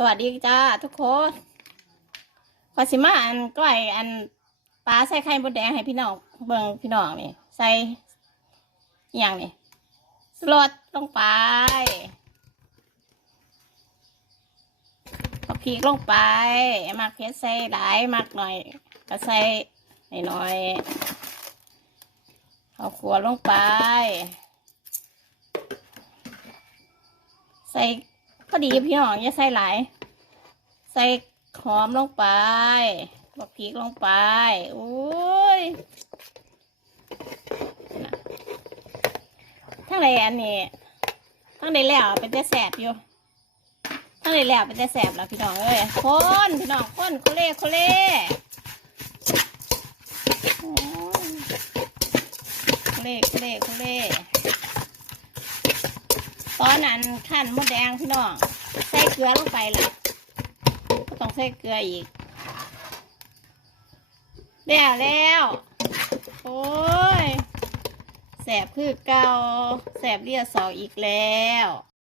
สวัสดีจ้าทุกคนขอสิมาอันก้อยอันปลาใส่ไข่บดแดงให้พี่น้องเบิ่งพี่น้องนี่ใส่อย่างนี่สลดลงไปก็พริกลงไปมักเผ็ดใส่หลายมักหน่อย ก็ใส่หน่อยเอาขัวลงไป ใส่ พอดีพี่น้องอย่าใส่หลาย ใส่หอมลงไปบักพริกลงไปโอ้ยทั้งไรอันนี้ทั้งในแล้วเป็นแต่แสบอยู่ทั้งในแล้วเป็นแต่แสบแล้วพี่น้องเอ้ยคนพี่น้องคนโคเล่โคเล่โคเล่โคเล่โคเล่ ตอนนั้นขั้นมดแดงพี่น้องใส่เกลือลงไปเลยก็ต้องใส่เกลืออีกแล้วแล้วโอ้ยแสบคือเก่าแสบเรียสออีกแล้ว